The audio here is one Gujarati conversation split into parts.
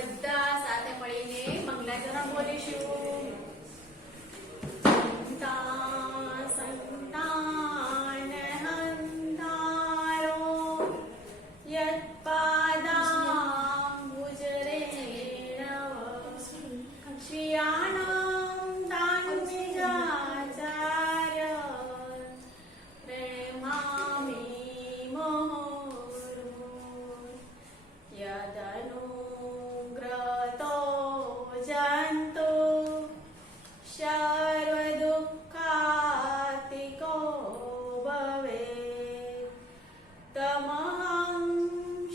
બધા સાથે મળીને મંગલાચરણ બોલીશું. સંતાન હંતારો યત્પાદાંબુજરેણવ શ્રિયાણાં દાનબીજાચાર્ય પ્રેમામિ મુહુર્મુહુઃ યદનુગ્રતો જંતો सर्वदुःखातिको भवेत् तमहं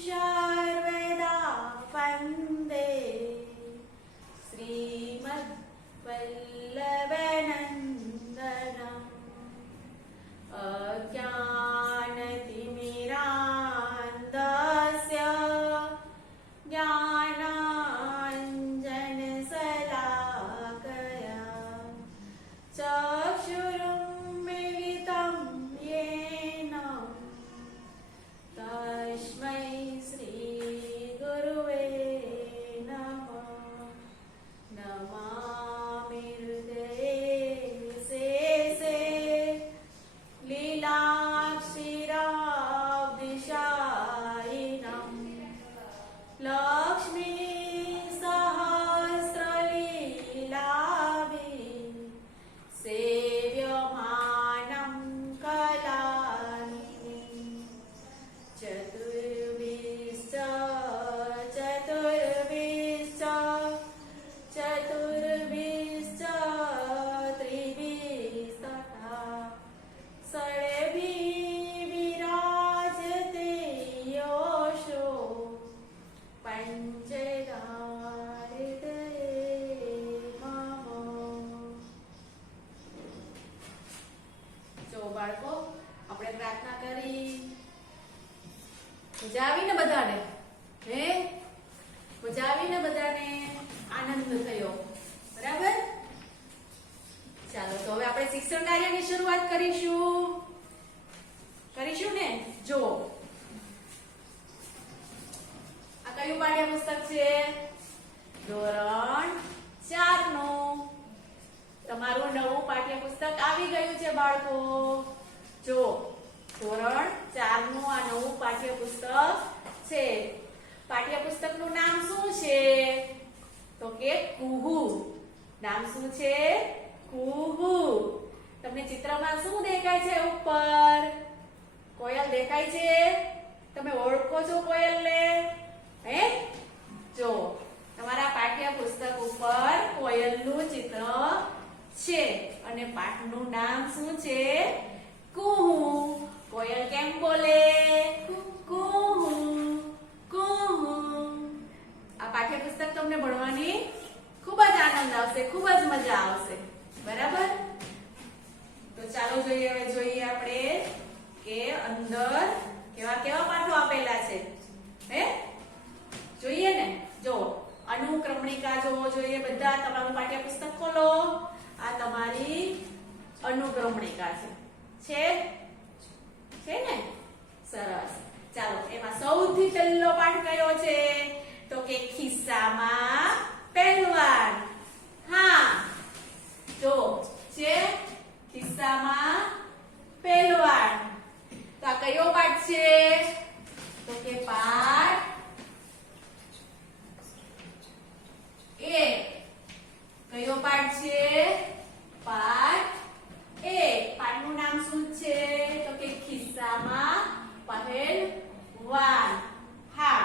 सर्वदा वन्दे श्रीमद्वल्लभनन्दनम् अज्ञानतिमिरान्धस्य ज्ञानाञ्जनशलाकया चक्षुरुन्मीलितं येन तस्मै श्रीगुरुवे नमः. नमामि हृदये शेषे लीलाक्षीराब्धिशायिनं लक्ष्मी सहस्रलीलाभिः सेव्यमानं कलानिधिं चतुर्भिश्च त्रिभिस्तथा षड्भिः विराजते योषो पञ्चदा हृदये मम. જો બાળકો આપણે પ્રાર્થના કરી, મજા આવી ને બધાને? હે, મજા આવી ને બધાને? આનંદ થયો, બરાબર? ચાલો તો હવે આપણે શિક્ષણ કાર્યની શરૂઆત કરીશું ને. જો આ કયું પાઠ્યપુસ્તક છે? ધોરણ 4 નું તમારું નવું પાઠ્યપુસ્તક આવી ગયું છે બાળકો. જો ધોરણ 4 નું આ નવું પાઠ્યપુસ્તક છે. પાઠ્યપુસ્તકનું નામ શું છે? તો કે કુહુ. નામ શું છે? કુહુ. તમને ચિત્રમાં શું દેખાય છે? ઉપર કોયલ દેખાય છે. તમે ઓળખો છો કોયલને? હે, જો તમારા પાઠ્યપુસ્તક ઉપર કોયલનું ચિત્ર છે અને પાઠનું નામ શું છે? કુહુ. કોયલ કેમ બોલે? કુહુ કુહુ. આ પાઠ્યપુસ્તક તમને ભણવાની ખૂબ જ આનંદ આવશે, ખૂબ જ મજા આવશે, બરાબર? તો ચાલો જોઈએ આપણે કે અંદર કેવા કેવા પાઠો આપેલા છે. હે, જોઈએ ને? જો અનુક્રમણિકા જોવો જોઈએ. બધા તમારું પાઠ્યપુસ્તક ખોલો. આ તમારી અનુક્રમણિકા છે ને? સરસ. ચાલો એમાં સૌથી પહેલો પાઠ કયો છે? તો કે ખિસ્સામાં પહેલવાન. હા, જો છે ખિસ્સામાં પહેલવાન. તો આ કયો પાઠ છે? તો કે પાઠ 1. કયો પાઠ છે? પાઠ 1. પાઠનું નામ શું છે? તો કે ખિસ્સામાં પહેલવાન. હા,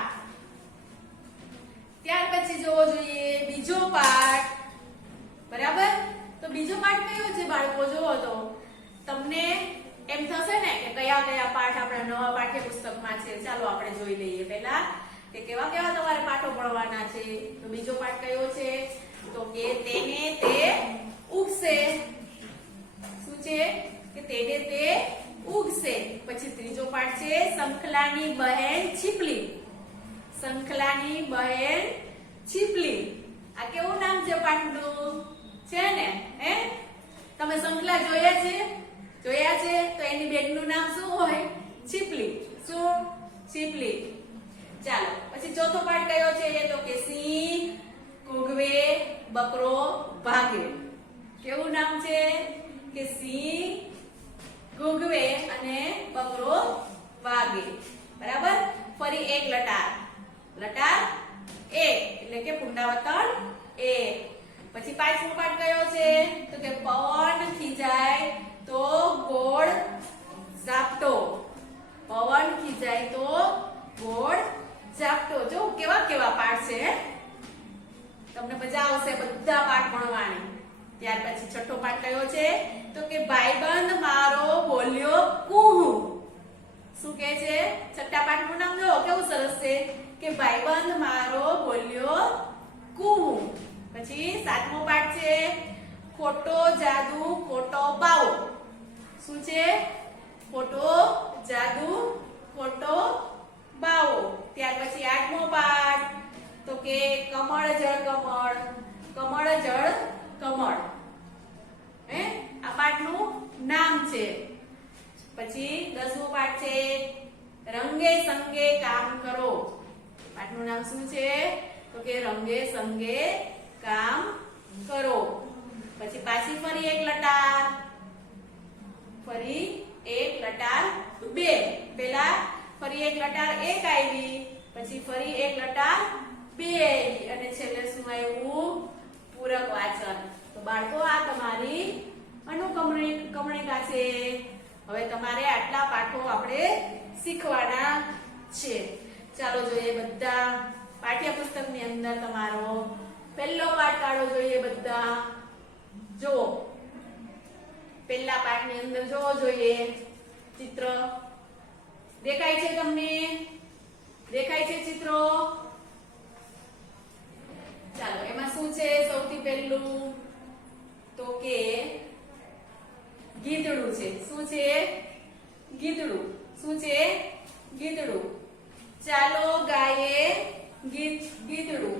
ત્યાર પછી જોવો જોઈએ બીજો પાઠ, બરાબર? તો બીજો પાઠ કયો છે બાળકો? જોવો તો તમને એમ થશે ને કે કયા કયા પાઠ આપણા નવા પાઠ્યપુસ્તકમાં છે. ચાલો આપણે જોઈ લઈએ પહેલા કે કેવા કેવા તમારે પાઠો ભણવાના છે. તો બીજો પાઠ કયો છે? તો કે તેને તે ઉગશે. શું છે? કે તેને તે ઉગશે. પછી ત્રીજો પાઠ છે શંખલાની બહેન છીપલી. શંખલાની બહેન છીપલી. આ કેવું નામ છે પાઠનું? છે ને? હે, તમે શંખલા જોયા છે? તો એની બેનનું નામ શું હોય? છીપલી. શું? છીપલી. ચાલો પછી ચોથો પાઠ કયો છે? તો કે સિંહ બકરો ભાગે. કેવું નામ છે કે સિંહ ઘૂઘવે અને બકરો વાગે. બરાબર. ફરી એક લટાર, લટાર એક એટલે કે પુનરાવર્તન એક. પછી પાંચમો પાઠ કયો છે તો કે પવન ખીજાય તો ગોળ ઝાપટો. પવન ખીજાય તો ગોળ ઝાપટો. જો કેવા કેવા પાઠ છે. તમને મજા આવશે બધા પાઠ ભણવાની. ત્યાર પછી છઠ્ઠો પાઠ કયો છે તો કે ભાઈબંધ મારો બોલ્યો કુહુ. શું કહે છે? છઠ્ઠા પાઠનું નામ જો કેવું સરસ છે કે ભાઈબંધ મારો બોલ્યો કુહુ. પછી સાતમો પાઠ છે ખોટો જાદુ ખોટો બાવો. શું છે? ખોટો જાદુ ખોટો બાવો. ત્યાર પછી આઠમો પાઠ તો કે કમળ જળ કમળ, કમળ જળ કમળ. આ પાઠનું નામ છે. પછી 10મો પાઠ છે રંગે સંગે કામ કરો. પાઠનું નામ શું છે તો કે રંગે સંગે કામ કરો. પછી પાછી ફરી એક લટાર, ફરી એક લટાર બે. પેલા ફરી એક લટાર એક આવી, પછી ફરી એક લટાર બે આવી અને છેલ્લે શું આવ્યું? પૂરક વાચન. તો બાળકો આ તમારી અનુક્રમણિકા છે. હવે તમારે આટલા પાઠો આપણે શીખવાના છે. ચાલો જોઈએ બધા પાઠ્યપુસ્તકની અંદર તમારો પહેલો પાઠ કાઢો જોઈએ. બધા જુઓ. પહેલા પાઠની અંદર જોવો જોઈએ ચિત્ર. દેખાય છે તમને? દેખાય છે ચિત્રો? ચાલો એમાં શું છે સૌથી પહેલું તો કે ગીધડું છે. શું છે? ગીધડું. શું છે? ગીધડું. ચાલો ગાયે ગીધડું.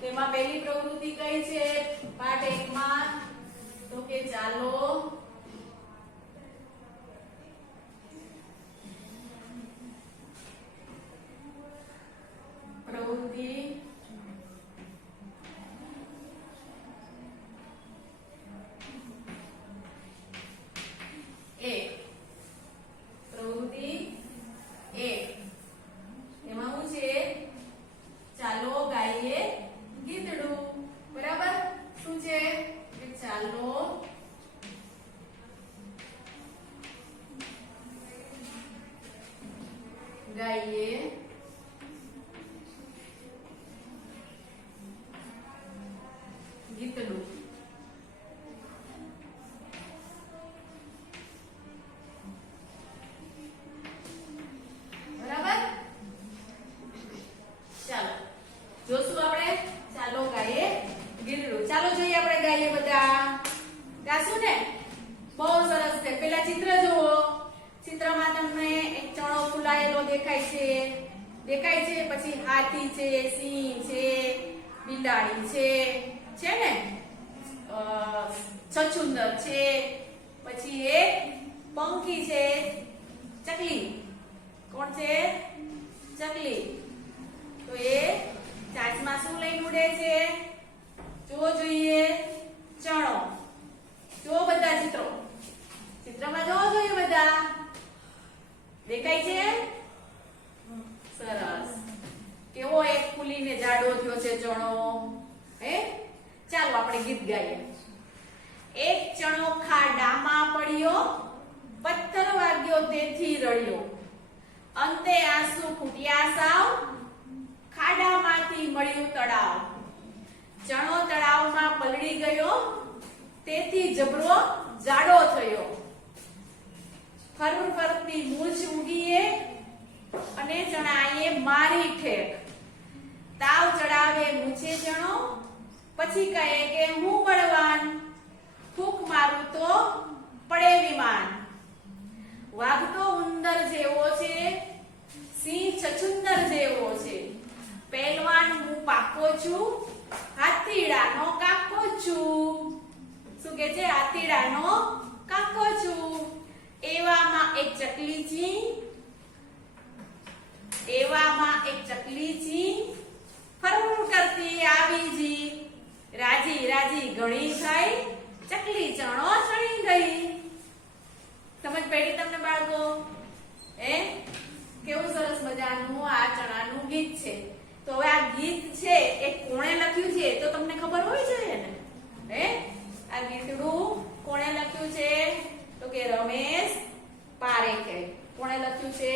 તેમાં પહેલી પ્રવૃત્તિ કઈ છે પાઠ 1 માં તો કે ચાલો પ્રવૃત્તિ પ્રવૃત્તિ 1 એમાં શું છે? ચાલો ગાઈએ ગીતડું. બરાબર. શું છે કે ચાલો ગાઈએ ગીતડું. બરાબર. ચાલો જોશું આપણે ચાલો ગાઈએ ગીતડું. ચાલો જોઈએ આપણે ગાઈએ. બધા ગાશું ને? બહુ સરસ છે. પેલા ચિત્ર જુઓ. ચિત્રમાં તમને એક ચણો ફૂલાયેલો દેખાય છે. દેખાય છે. પછી હાથી છે, સિંહ છે, બિલાડી છે ને? છછુંદર છે. પછી એક પંખી છે, ચકલી. કોણ છે? ચકલી. તો એ ચાંચમાં શું લઈને ઉડે છે? જોવો જોઈએ ચણો. જો બધા ચિત્રો. ચિત્રમાં જોવો જોઈએ બધા. દેખાય છે? સરસ. કેવો એક ફૂલીને જાડો થયો છે ચણો. ચાલો આપણે ગીત ગાઈએ. એક ચણો ખાડામાં પડ્યો, પથ્થર વાગ્યો તેથી રડ્યો, અંતે આંસુ ફૂટ્યા સાવ, ખાડામાંથી મળ્યું તળાવ. ચણો તળાવમાં પલળી ગયો, તેથી જબરો જાડો થયો. ફરફરતી મૂછ ઉગીએ અને ચણાએ મારી ઠેક. તાવ ચડાવે મૂછે ચણો, પછી કહે કે હું બળવાન, ફૂંક મારું તો પડે વિમાન. વાઘ તો ઉંદર જેવો છે, સિંહ છછુંદર જેવો છે, પહેલવાન હું પાકો છું, હાથીડાનો કાકો છું. શું કે છે? હાથીડાનો કાકો છું. એવામાં એક ચકલી છી, એવામાં એક ચકલી છી, ફર કરતી આવી જી, રાજી રાજી ઘણી થઈ, ચકલી ચણો ચણી ગઈ. સમજ પડી તમને બાળકો? કેવું સરસ મજાનું આ ચણાનું ગીત છે. તો હવે આ ગીત છે એ કોણે લખ્યું છે તો તમને ખબર હોવી જોઈએ ને. આ ગીતડું કોણે લખ્યું છે તો કે રમેશ પારેખે. કોણે લખ્યું છે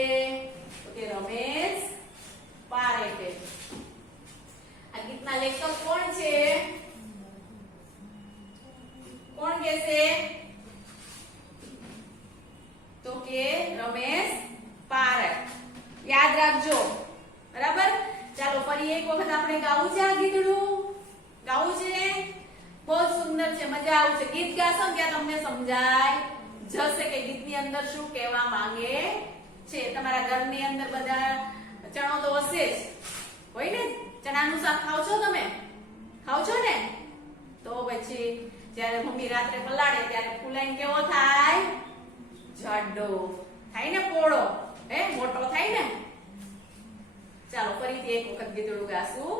તો કે રમેશ પારેખે. આ ગીતના લેખક કોણ છે? કોણ કહેશે? તો કે રમેશ પારેખ. યાદ રાખજો, બરાબર? ચાલો ફરી એક વખત આપણે ગાવું છે. આ ગીતડું ગાવું છે. બહુ સુંદર છે, મજા આવશે. ગીત ગાશો ત્યાં તમને સમજાય જશે કે ગીતની અંદર શું કહેવા માંગે છે. તમારા ઘરની અંદર બધા ચણો તો હશે જ, હોય ને? ચણાનું શાક ખાવ છો તમે? ખાવ છો ને? તો પછી જ્યારે મમ્મી રાત્રે પલાળે ત્યારે ફૂલાઈને કેવો થાય? જાડો થાય ને, પોળો, મોટો થાય ને. ચાલો ફરીથી એક વખત ગીતડું ગાશું.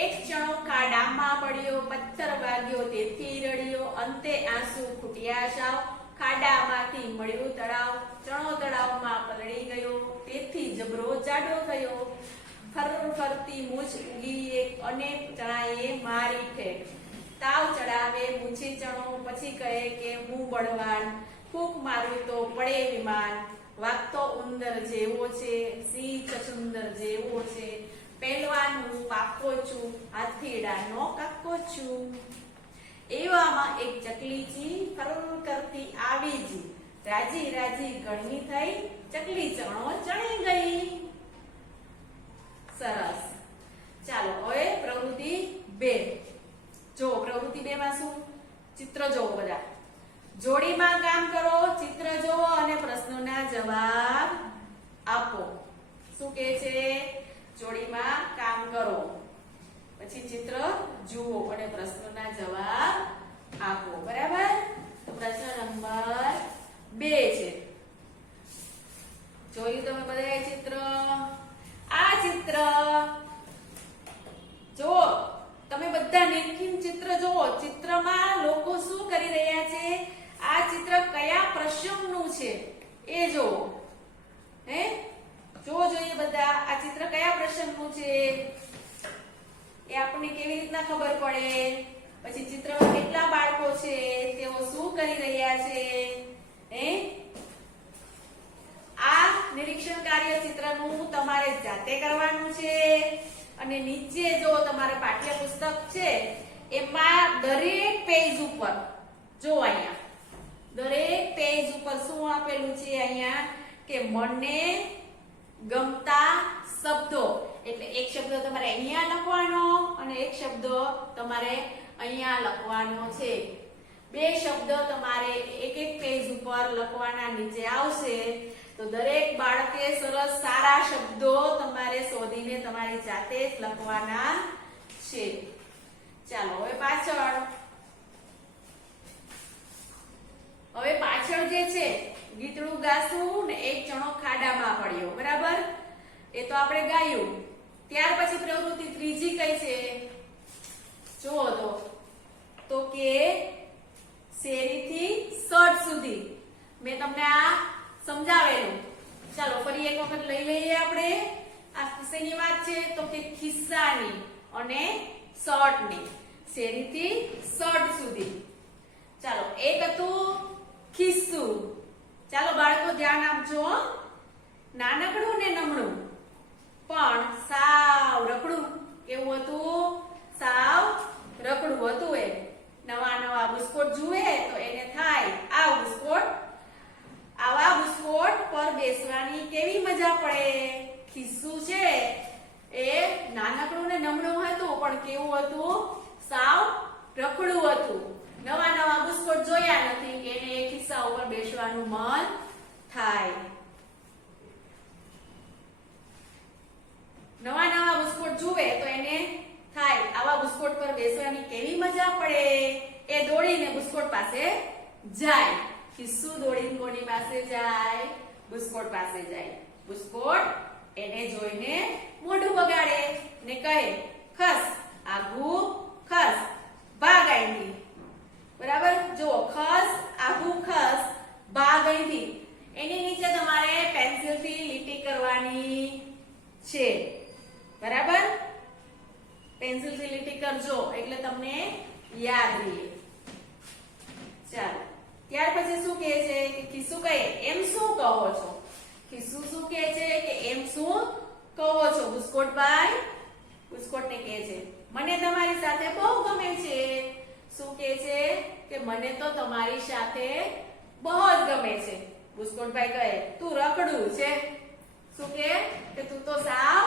એક ચણો ખાડામાં પડ્યો, પથ્થર વાગ્યો તેથી રડ્યો, અંતે આંસુ ખૂટ્યા સાવ, ખાડામાંથી મળ્યું તળાવ, ચણો તળાવમાં પલળી ગયો તેથી જબરો જાડો થયો, ફરફરતી મૂછ ઉગી એક અને ચણાએ મારી ઠેઠ, તાવ ચડાવે મૂછે ચણો પછી કહે કે હું બળવાન, ફૂંક મારું તો પડે વિમાન, વાગતો ઉંદર જેવો છે, સિંહ ચચુંદર જેવો છે, પહેલવાન હું પાકો છું, હાથીડાનો કાકો છું. એવામાં એક ચકલીજી ફરર કરતી આવી જી, રાજી રાજી ઘણી થઈ, ચકલી ચણો ચણી ગઈ. સરસ. ચાલો હવે પ્રવૃત્તિ 2 જો. પ્રવૃત્તિ 2 માં શું? ચિત્ર જોવો બધા. જોડીમાં કામ કરો, ચિત્ર જોવો અને પ્રશ્નોના જવાબ આપો. શું કહે છે? જોડીમાં કામ કરો, પછી ચિત્ર જુઓ અને પ્રશ્નોના જવાબ આપો. બરાબર? તો પ્રશ્ન નંબર 2 છે. જોયું તમે બધાએ ચિત્ર? આ ચિત્ર જુઓ તમે બધા. નિરીક્ષણ ચિત્ર જુઓ. ચિત્રમાં લોકો શું કરી રહ્યા છે? આ ચિત્ર કયા પ્રસંગનું છે એ જુઓ. જોવો જોઈએ બધા. આ ચિત્ર કયા પ્રસંગનું છે એ આપણને કેવી રીતના ખબર પડે? પછી ચિત્રમાં કેટલા બાળકો છે, તેઓ શું કરી રહ્યા છે? આ નિરીક્ષણ કાર્ય ચિત્રનું તમારે જાતે કરવાનું છે. અને નીચે જો તમારે પાઠ્યપુસ્તક છે એમાં દરેક પેજ ઉપર જો, અહીંયા દરેક પેજ ઉપર શું આપેલું છે? અહીંયા કે મને ગમતા શબ્દો. એટલે એક શબ્દ તમારે અહીંયા લખવાનો અને એક શબ્દ તમારે અહીંયા લખવાનો છે. 2 શબ્દ તમારે એક પેજ ઉપર લખવાના નીચે આવશે. તો દરેક બાળકે સરસ સારા શબ્દો તમારે શોધીને તમારી જાતે જ લખવાના છે. ચાલો હવે પાછળ જે છે ગીતડું ગાશું ને એક ચણો ખાડામાં પડ્યો. બરાબર? એ તો આપણે ગાયું. ત્યાર પછી પ્રવૃત્તિ 3 કઈ છે જુઓ તો કે શેરીથી સડ સુધી. મેં તમને આ સમજાવેલું. ચાલો ફરી એક વખત લઈ લઈએ આપણે. આ શેની વાત છે તો કે ખિસ્સાની અને શર્ટની. શેરીથી શર્ટ સુધી. ચાલો એક હતું ખિસ્સું. ચાલો બાળકો ધ્યાન આપજો. નાનકડું ને નમણું પણ સાવ રખડું. કેવું હતું? સાવ રખડું હતું. એ નવા બુસ્કોટ જુએ તો એને થાય આ બુસ્કોટ. આવા બુસ્કોટ પર બેસવાની કેવી મજા પડે. ખિસ્સું છે એ નાનકડું ને નમણું હતું પણ કેવું હતું? સાવ રખડું હતું. નવા બુસ્કોટ જોયા નથી કે એને ખિસ્સા ઉપર બેસવાનું મન થાય. નવા બુસ્કોટ જુએ તો એને થાય આવા બુસ્કોટ પર બેસવાની કેવી મજા પડે. એ દોડીને બુસ્કોટ પાસે જાય. ખિસ્સું દોડીને કોની પાસે જાય? બુસ્કોટ પાસે જાય. બુસ્કોટ એને જોઈને મોઢું બગાડે ને કહે ખસ આગુ ખસ, ભાગ આઈથી. તીરથી લીટી કરજો એટલે તમને યાદ રહે. ચાલો ત્યાર પછી શું કહે છે કે ખિસ્સુ કહે એમ શું કહો છો? ખિસ્સુ શું કહે છે કે એમ શું કહો છો? બુસ્કોટભાઈ બુસ્કોટને કહે છે મને તમારી સાથે બહુ ગમે છે. શું કહે છે કે મને તો તમારી સાથે બહુ જ ગમે છે. બુસ્કોટભાઈ કહે તું રખડું છે. શું કે તું તો સાવ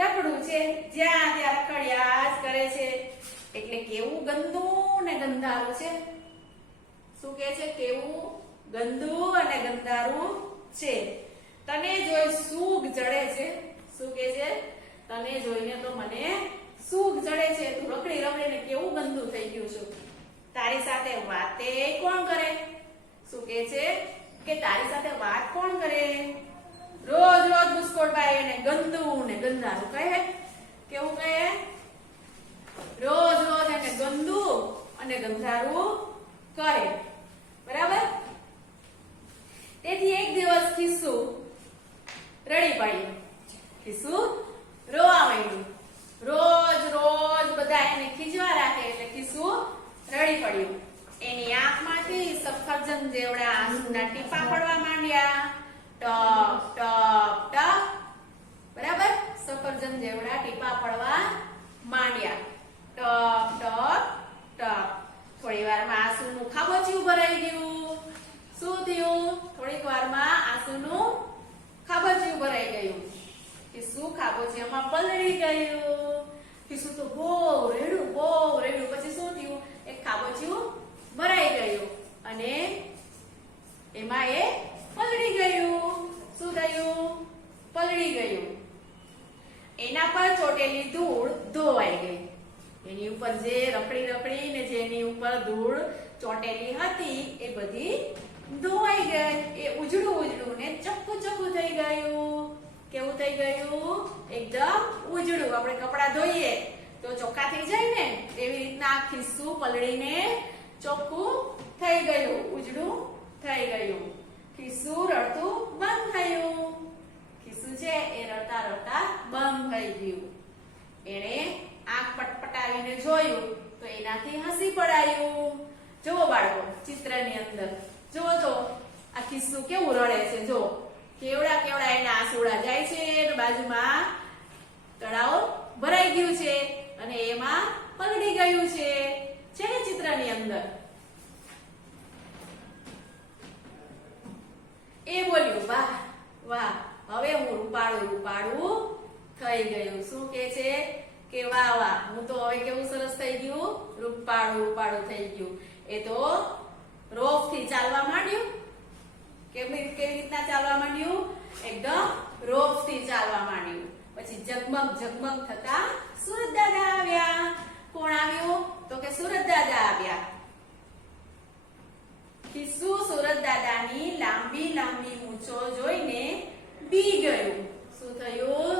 રખડું છે, જ્યાં ત્યાં રખડ્યા જ કરે છે. એટલે કેવું ગંદુ ને ગંધારું છે. શું કે છે? કેવું ગંદુ અને ગંધારું છે. તને જોઈ સૂગ ચડે છે. શું કે છે? તને જોઈને તો મને સૂગ ચડે છે. તું રખડી રખડીને કેવું ગંદુ થઈ ગયું છું. તારી સાથે વાતે કોણ કરે? શું કે છે કે તારી સાથે વાત કોણ કરે? રોજ રોજ બુસ્કોટભાઈ એને ગંદુ ને ગંધારું કહે. કેવું કહે? રોજ રોજ એને ગંદુ અને ગંધારું કહે. બરાબર? તેથી એક દિવસ ખિસ્સુ રડી પડ્યું. ખિસ્સુ રોવા માંડ્યું. રોજ રોજ બધા એને ખીજવા રાખે એટલે ખિસ્સુ રડી પડ્યું. એની આંખમાંથી સફરજન જેવડા આંસુના ટીપા પડવા માંડ્યા. ટપ ટપ ટપ. બરાબર? સફરજન જેવડા ટીપા પડવા માંડ્યા. ટપ ટપ ટપ. થોડી વારમાં આંસુનું ખાબોચિયું ભરાઈ ગયું. શું થયું? થોડીક વારમાં આંસુનું ખાબોચિયું ભરાઈ ગયું. ખિસ્સુ ખાબોચિયામાં પલળી ગયું. ખિસ્સુ તો બહુ રેડ્યું. પછી શું થયું? એક ખાબોચિયું ભરાઈ ગયું અને એમાં એ પલળી ગયું. શું થયું? પલળી ગયું. એના પર ચોટેલી ધૂળ ધોવાઈ ગઈ. એની ઉપર જે રખડીને જેની ઉપર ધૂળ ચોટેલી હતી એ બધી ધોવાઈ ગઈ. એ ઉજળું ને ચક્કું થઈ ગયું. કેવું થઈ ગયું? એકદમ ઉજળું. આપણે કપડાં ધોઈએ તો ચોખ્ખા થઈ જાય ને, એવી રીતના ખિસ્સુ પલળીને ચોખ્ખું થઈ ગયું, ઉજળું થઈ ગયું. ખિસ્સુ રડતું બંધ થયું. ખિસ્સુ છે એ રડતા બંધ થઈ ગયું. એણે આંખ પટપટાવીને જોયું તો એનાથી હસી પડાયું. જુઓ બાળકો, ચિત્રની અંદર જુઓ તો આ ખિસ્સુ કેવું રડે છે. જો કેવડા એના આંસુડા જાય છે અને બાજુમાં તળાવ ભરાઈ ગયું છે અને એમાં પલળી ગયું છે ને ચિત્રની અંદર. એ બોલ્યું વાહ વાહ, હવે હું રૂપાળું થઈ ગયું. શું કે છે કે વાહ વાહ, હું તો હવે કેવું સરસ થઈ ગયું? રૂપાળું થઈ ગયું. એ તો રોફથી ચાલવા માંડ્યું. કેવી રીતના ચાલવા માંડ્યું? એકદમ રોફથી ચાલવા માંડ્યું. પછી ઝગમગ થતા સુરત દાદા આવ્યા. કોણ આવ્યું? તો કે સુરત દાદા આવ્યા. ખિસ્સુ સુરત દાદાની લાંબી મૂછો જોઈને બી ગયું. શું થયું?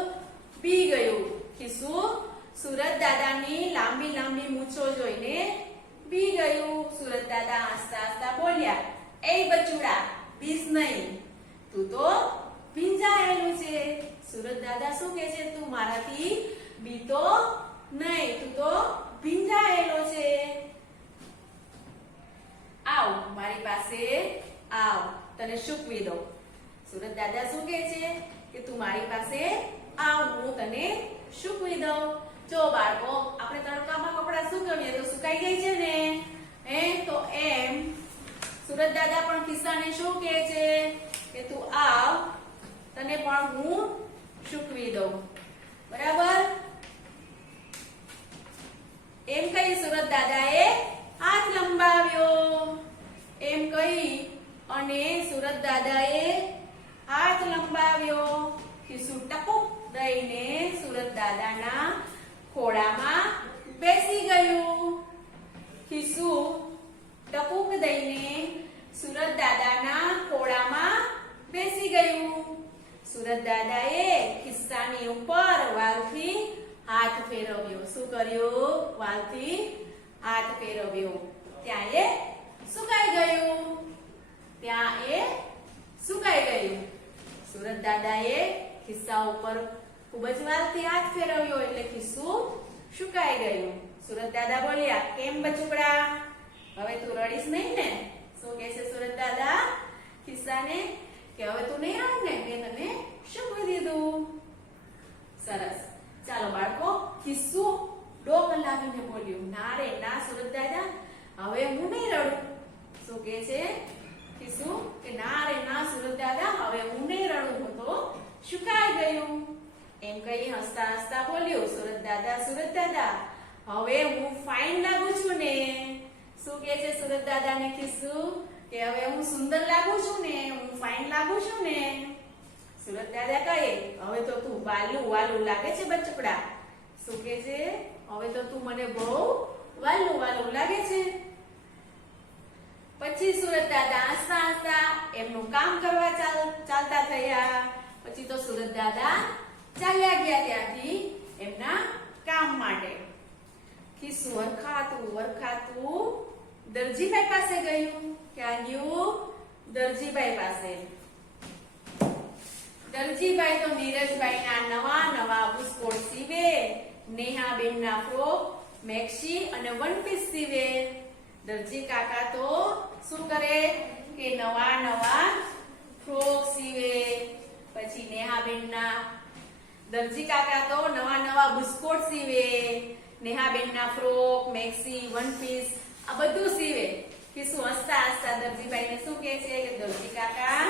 બી ગયું. ખિસ્સુ સુરત દાદાની લાંબી મૂછો જોઈને બી ગયું. સુરત દાદા હસતા બોલ્યા, એ બચુડા, બીસ નહીં, તું તો ભીંજાયેલું છે. સુરત દાદા શું કહે છે? તું મારાથી બીતો નહીં, તું તો ભીંજાયેલો છે. આવ, મારી પાસે આવ, તને સૂકવી દઉં. સુરત દાદા શું કહે છે કે તું મારી પાસે આવ, હું તને સૂકવી દઉં. જો બાળકો, આપણે તડકામાં કપડાં સૂકવીએ તો સુકાઈ જાય છે ને, તો એમ સુરત દાદા પણ ખિસ્સાને શું કહે છે કે તું આવ, તને પણ હું સૂકવી દઉં. બરાબર? એમ કહી સુરત દાદાએ હાથ લંબાવ્યો. એમ કહી અને સુરત દાદાએ હાથ લંબાવ્યો. ખિસ્સુ ટપુક દઈને સુરત દાદાના ખોળામાં બેસી ગયું. ખિસ્સુ ટપુક દઈને સુરત દાદાના ખોળામાં બેસી ગયું. સુરત દાદાએ ખિસ્સાની ઉપર વાલથી હાથ ફેરવ્યો. શું કર્યું? વાલથી હાથ ફેરવ્યો. ત્યાં એ સુકાઈ ગયું. સુરત દાદાએ ખિસ્સા ઉપર ખૂબ જ વાલથી હાથ ફેરવ્યો એટલે ખિસ્સુ સુકાઈ ગયું. સુરત દાદા બોલ્યા, કેમ બચુકડા, હવે તું રડીશ નહીં ને? શું કહે છે સુરત દાદા ખિસ્સાને કે હવે તું નહીં રડ ને, મેં તને શું કહી દીધું? સરસ. ચાલો બાળકો, ખિસ્સું ડોક લાવીને બોલ્યું, ના રે ના સુરત દાદા, હવે હું નહીં રડું. શું કહે છે ખિસ્સું કે ના રે ના સુરત દાદા, હવે હું નહીં રડું, હું તો સુકાઈ ગયું. એમ કહી હસતા હસતા બોલ્યું સુરત દાદા, હવે હું ફાઇન લાગુ છું ને? શું કહે છે સુરત દાદાને ખિસ્સું કે હવે હું સુંદર લાગુ છું ને, હું ફાઇન લાગુ છું ને? સુરત દાદા કહે, હવે તો તું વાલું વાલું લાગે છે બચકડા. શું કહે છે? હવે તો તું મને બહુ વાલું વાલું લાગે છે. પછી સુરત દાદા હસતા હસતા એમનું કામ કરવા ચાલતા થયા. પછી તો સુરત દાદા ચાલ્યા ગયા ત્યાંથી એમના કામ માટે. ખિસ્સું વરખાતું દરજીભાઈ પાસે ગયું. ક્યાં ગયું? દરજીભાઈ પાસે. દરજીભાઈ તો નીરજભાઈના નવા નવા બુસ્કોટ સીવે, નેહાબેનના ફ્રોક, મેક્સી અને વન પીસ સીવે. દરજી કાકા તો શું કરે કે નવા નવા ફ્રોક સીવે. પછી નેહાબેનના દરજી કાકા તો નવા નવા બુસ્કોટ સીવે, નેહાબેનના ફ્રોક, મેક્સી, વન પીસ આ બધું સીવે. ખિસ્સું હસતા હસતા દરજીભાઈને શું કહે છે કે દરજી કાકા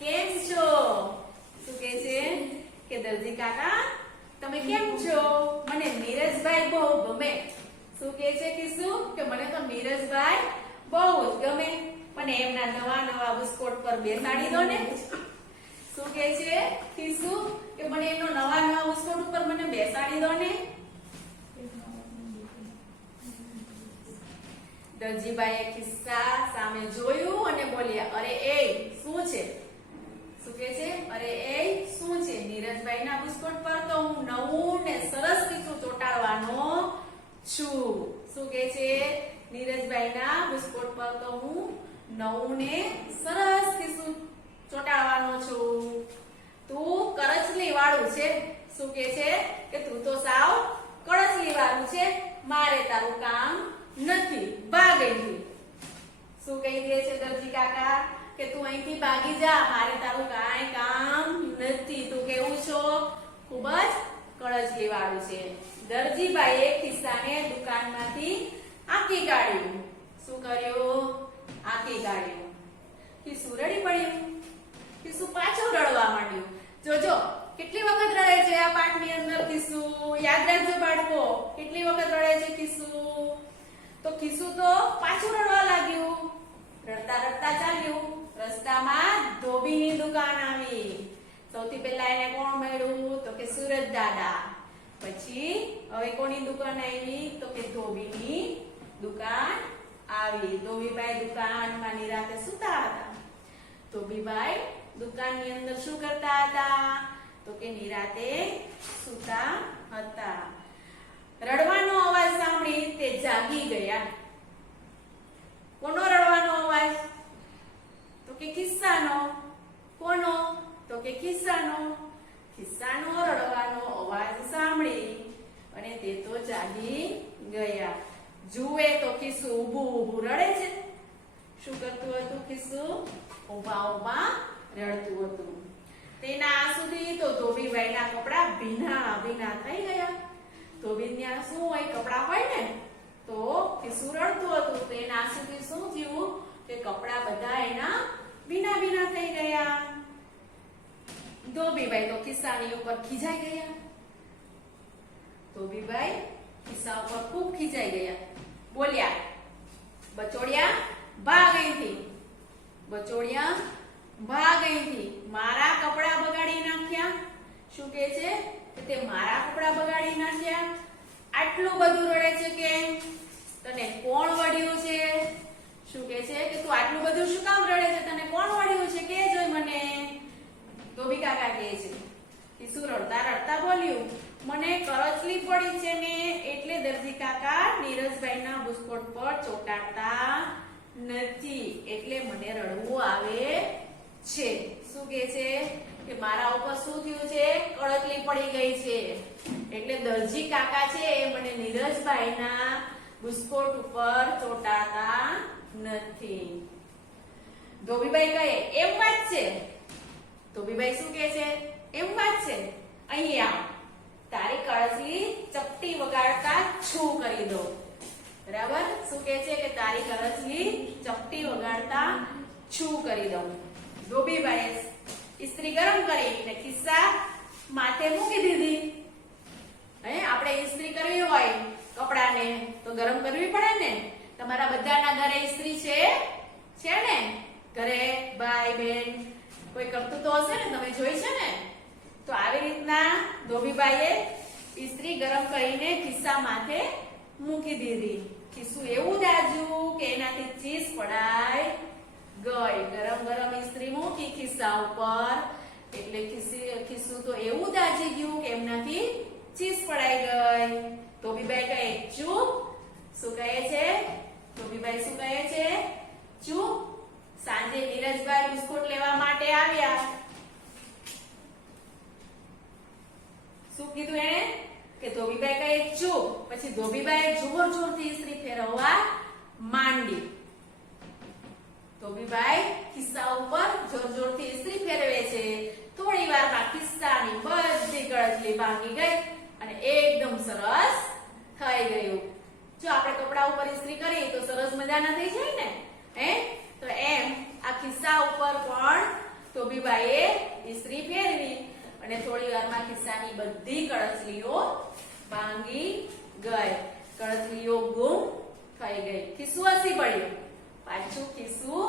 કેમ છો? શું કહે છે કે દરજી કાકા તમે કેમ છો? મને નીરજભાઈ બહુ ગમે. શું કહે છે ખિસ્સું કે મને તો નીરજભાઈ બહુ જ ગમે, મને એમના નવા નવા બુસ્કોટ પર બેસાડી દો ને. શું કહે છે ખિસ્સું કે મને એનો નવા નવા બુસ્કોટ ઉપર મને બેસાડી દો ને. દરજીભાઈએ ખિસ્સા સામે જોયું અને બોલ્યા, અરે એ શું છે? શું કહે છે? અરે એ શું છે? નીરજભાઈના બુસ્કોટ પર તો હું નવું ને સરસ ખિસ્સું ચોંટાડવાનો છું. શું કહે છે? નીરજભાઈના બુસ્કોટ પર તો હું નવું ને સરસ ખિસ્સું ચોંટાડવાનો છું. તું કરચલી વાળું છે. શું કહે છે કે તું તો સાવ કળચલી વાળું છે, મારે તારું કામ નથી, ભાગ અહીંથી. શું કહી દે છે દરજી કાકા કે તું અહીંથી ભાગી જા, મારે તારું કાંઈ કામ નથી, તું કેવું છો ખૂબ જ કળચલી વાળું છે. દરજીભાઈએ ખિસ્સાને દુકાનમાંથી આંકી કાઢ્યું. શું કર્યું? આંકી કાઢ્યું. ખિસ્સું રડી પડ્યું. ખિસ્સું પાછું રડવા માંડ્યું. જોજો કેટલી વખત રડે છે આ પાઠની અંદર ખિસ્સું. યાદ રાખજો બાળકો, કેટલી વખત રડે છે ખિસ્સું. તો ખિસ્સું તો પાછું રડવા લાગ્યું. રડતા રડતા ચાલ્યું. રસ્તામાં ધોબીની દુકાન આવી. સૌથી પહેલા એને કોણ મળ્યું? તો કે સુરત દાદા. પછી હવે કોની દુકાન આવી? તો કે ધોબીની દુકાન આવી. ધોબીભાઈ દુકાનમાં નિરાંતે સૂતા હતા. ધોબીભાઈ દુકાનની અંદર શું કરતા હતા? તો કે નિરાંતે સૂતા હતા. રડવાનો અવાજ સાંભળી તે જાગી ગયા. કોનો રડવાનો અવાજ? તો કે ખિસ્સાનો. કોનો? તો કે ખિસ્સાનો. ખિસ્સાનો રડવાનો અવાજ સાંભળી અને તે તો જાગી ગયા. જુએ તો ખિસ્સું ઊભું ઊભું રડે છે. શું કરતું હતું ખિસ્સું? ઊભા ઊભા રડતું હતું. તેના આંસુથી તો ધોબીભાઈના કપડા ભીના ભીના થઈ ગયા. ધોબીના શું હોય? કપડા હોય ને. તો ખિસ્સું રડતું હતું. તેના આંસુથી શું થયું કે કપડા બધા એના ભીના ભીના થઈ ગયા. ધોબીભાઈ તો ખિસ્સાની ઉપર ખીજાઈ ગયા. ધોબીભાઈ ખિસ્સા ઉપર ખૂબ ખીજાઈ ગયા. બોલ્યા, બચોડિયા ભાગ અહીંથી. બચોડિયા ભાગ અહીંથી. મારા કપડા બગાડી નાખ્યા. શું કહે છે કે તે મારા કપડા બગાડી નાખ્યા. આટલું બધું રડે છે કે તને કોણ વળ્યું છે? શું કહે છે કે તું આટલું બધું શું કામ રડે છે? તને કોણ વળ્યું છે કે જોઈ મને. ધોબી કાકા કહે છે. ખિસ્સું રડતા રડતા બોલ્યું, મને કરચલી પડી છે ને એટલે દરજી કાકા નીરજભાઈના બુસ્કોટ પર ચોંટાડતા નથી, એટલે મને રડવું આવે છે. શું કહે છે કે મારા ઉપર શું થયું છે, કળતલી પડી ગઈ છે. એટલે દરજી કાકા છે એ મને નીરજભાઈના બુસ્કોટ ઉપર ચોંટાડતા નથી. ધોબીભાઈ કહે એમ વાત છે. ધોબીભાઈ શું કહે છે, એમ વાત છે. અહીંયા તારી કળતલી ચપટી વગાડતા છું કરી દો. બરાબર, શું કહે છે કે તારી કળતલી ચપટી વગાડતા છું કરી દઉં. ધોબીભાઈએ ઇસ્ત્રી ગરમ કરીને ખિસ્સા માથે મૂકી દીધી. આપણે ઇસ્ત્રી કરવી હોય કપડાને તો ગરમ કરવી પડે ને. તમારા બધાના ઘરે ઇસ્ત્રી છે ને? ઘરે ભાઈ બહેન કોઈ કરતું તો હશે ને, તમે જોઈ છે ને? તો આવી રીતના ધોબીભાઈએ ઇસ્ત્રી ગરમ કરીને ખિસ્સા માથે મૂકી દીધી. ખિસ્સું એવું દાજ્યું કે એનાથી ચીસ પડાઈ ગઈ. ગરમ ગરમ ઇસ્ત્રી મૂકી ખિસ્સા ઉપર એટલે ખિસ્સું તો એવું દાજી ગયું કે એમનાથી ચીસ પડાઈ ગઈ. ધોબીભાઈ કહે ચૂપ. શું કહે છે ધોબીભાઈ? શું કહે છે? ચૂપ. સાંજે નીરજભાઈ બિસ્કુટ લેવા માટે આવ્યા. શું કીધું એને? કે ધોબીભાઈ કહે ચૂપ. પછી ધોબીભાઈએ જોર જોરથી ઇસ્ત્રી ફેરવવા માંડી. ધોબીભાઈ ખિસ્સા ઉપર જોર જોરથી ઇસ્ત્રી ફેરવે છે. થોડી વારમાં ખિસ્સાની બધી કળતલી ભાંગી ગઈ અને એકદમ સરસ થઈ ગયું. જો આપણે કપડા ઉપર ઇસ્ત્રી કરીએ તો સરસ મજાના થઈ જાય ને, તો એમ આ ખિસ્સા ઉપર પણ ધોબીભાઈએ ઇસ્ત્રી ફેરવી અને થોડી વારમાં ખિસ્સાની બધી કળતલીઓ ભાંગી ગઈ. કળતલીઓ ગુમ થઈ ગઈ. ખિસ્સું હસી પડ્યું. પાછું ખિસ્સું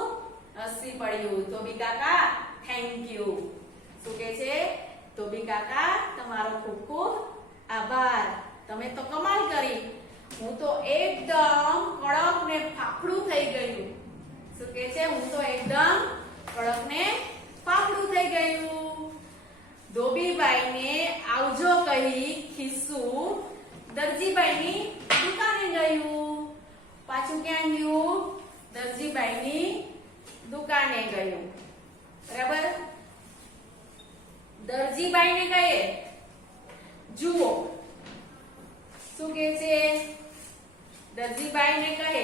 હસી પડ્યું. ધોબી કાકા થેન્ક યુ. શું કે છે? ધોબી કાકા તમારો ખૂબ ખૂબ આભાર. તમે તો કમાલ કરી. હું તો એકદમ કડક ને ફાફડું થઈ ગયું. શું કે છે? હું તો એકદમ કડક ને ફાફડું થઈ ગયું. ધોબીભાઈને આવજો કહી ખિસ્સું દરજીભાઈની દુકાને ગયું. પાછું ક્યાં ગયું? દરજીભાઈની દુકાને ગયું. બરાબર. દરજીભાઈને કહે જુઓ. શું કે છે? દરજીભાઈને કહે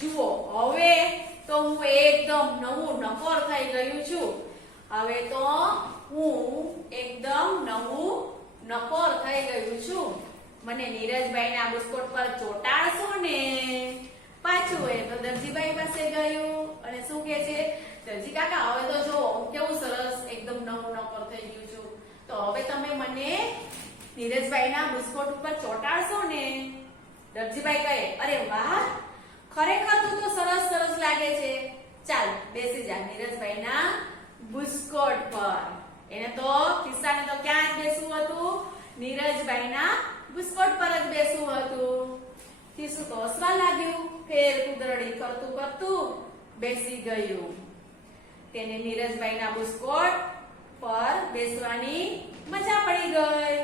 જુઓ, હવે તો હું એકદમ નવું નકોર થઈ ગયું છું. હવે તો હું એકદમ નવું નકોર થઈ ગયું છું. મને નીરજભાઈના બિસ્કુટ પર ચોંટાડશો ને? પાછું એ તો દરજીભાઈ પાસે ગયું અને શું કે છે? દરજી કાકા હવે તો જો કેવું સરસ એકદમ નવું નકોર થઈ ગયું છું. તો હવે તમે મને નીરજભાઈના બિસ્કુટ ઉપર ચોંટાડશો ને? દરજીભાઈ કહે અરે વાહ, ખરેખર તું તો સરસ સરસ લાગે છે. ચાલ બેસી જા નીરજભાઈના બિસ્કુટ પર. એને તો ખિસ્સાને તો ક્યાં જ બેસવું હતું? નીરજભાઈના બિસ્કુટ પર જ બેસવું હતું. ખિસ્સું તો હસવા લાગ્યું. ફેર કુદરડી કરતું કરતું બેસી ગયું. તેને નીરજભાઈના બિસ્કુટ પર બેસવાની મજા પડી ગઈ.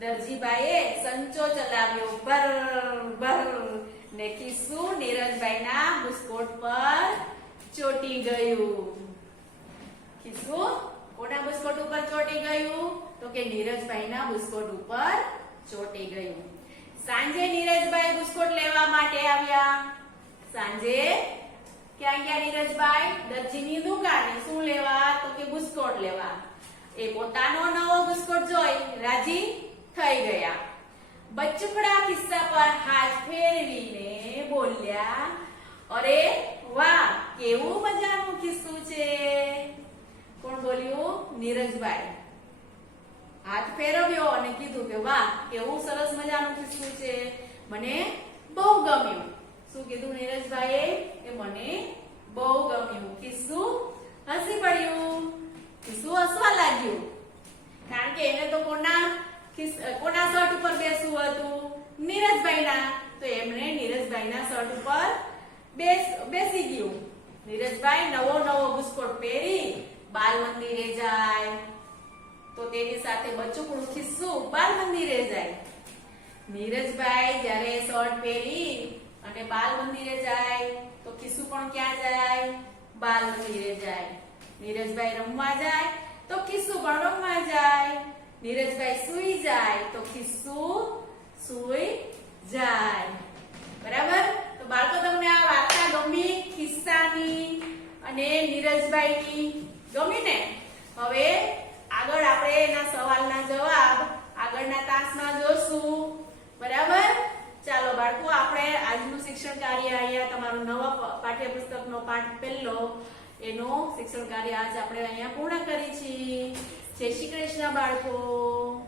દરજીભાઈએ સંચો ચલાવ્યો ભર ભર ને ખિસ્સું નીરજભાઈના બિસ્કુટ પર ચોટી ગયું. ખિસ્સું કોના બિસ્કુટ ઉપર ચોટી ગયું? તો કે નીરજભાઈના બિસ્કુટ ઉપર ચોટી ગયું. સાંજે નીરજભાઈ બિસ્કુટ લેવા માટે આવ્યા. સાંજે ક્યાં ગયા નીરજભાઈ? દરજીની દુકાને. શું લેવા? તો કે બિસ્કુટ લેવા. એ પોતાનો નવો બિસ્કુટ જોઈ રાજી થઈ ગયા. બચકડા ખિસ્સા પર હાથ ફેરવીને બોલ્યા અરે વાહ, કેવું મજાનું ખિસ્સું છે. કોણ બોલ્યું? નીરજભાઈ. હાથ ફેરવ્યો અને કીધું કે વાહ, કેવું સરસ મજાનું ખિસ્સું છે. મને બહુ ગમ્યું. શું કીધું નીરજભાઈએ? કે મને બહુ ગમ્યું. ખિસ્સું હસી પડ્યું. ખિસ્સું હસવા લાગ્યું. કારણ કે એને તો કોના શર્ટ ઉપર બેસવું હતું? નીરજભાઈના. તો એમણે નીરજભાઈના શર્ટ ઉપર બેસી ગયું. નીરજભાઈ નવો બિસ્કુટ પહેરી બાલ મંદિરે જાય તો તેની સાથે બચકડું ખિસ્સું બાલ મંદિરે જાય. નીરજભાઈ જ્યારે શર્ટ પહેરી અને બાલ મંદિરે જાય તો ખિસ્સું પણ ક્યાં જાય? બાલ મંદિરે જાય. નીરજભાઈ રમવા જાય તો ખિસ્સુ પણ રમવા જાય. નીરજભાઈ સૂઈ જાય તો ખિસ્સુ સૂઈ જાય. બરાબર? તો બાળકો તમને આ વાર્તા ગમી? ખિસ્સાની અને નીરજભાઈની ગમી ને? હવે આગળ આપણે એના સવાલના જવાબ આગળના તાસમાં જોશું. બરાબર? ચાલો બાળકો, આપણે આજનું શિક્ષણ કાર્ય અહીંયા તમારું નવા પાઠ્યપુસ્તકનો પાઠ પહેલો એનો શિક્ષણ કાર્ય આજ આપણે અહીંયા પૂર્ણ કરી છે. જય શ્રી કૃષ્ણ બાળકો.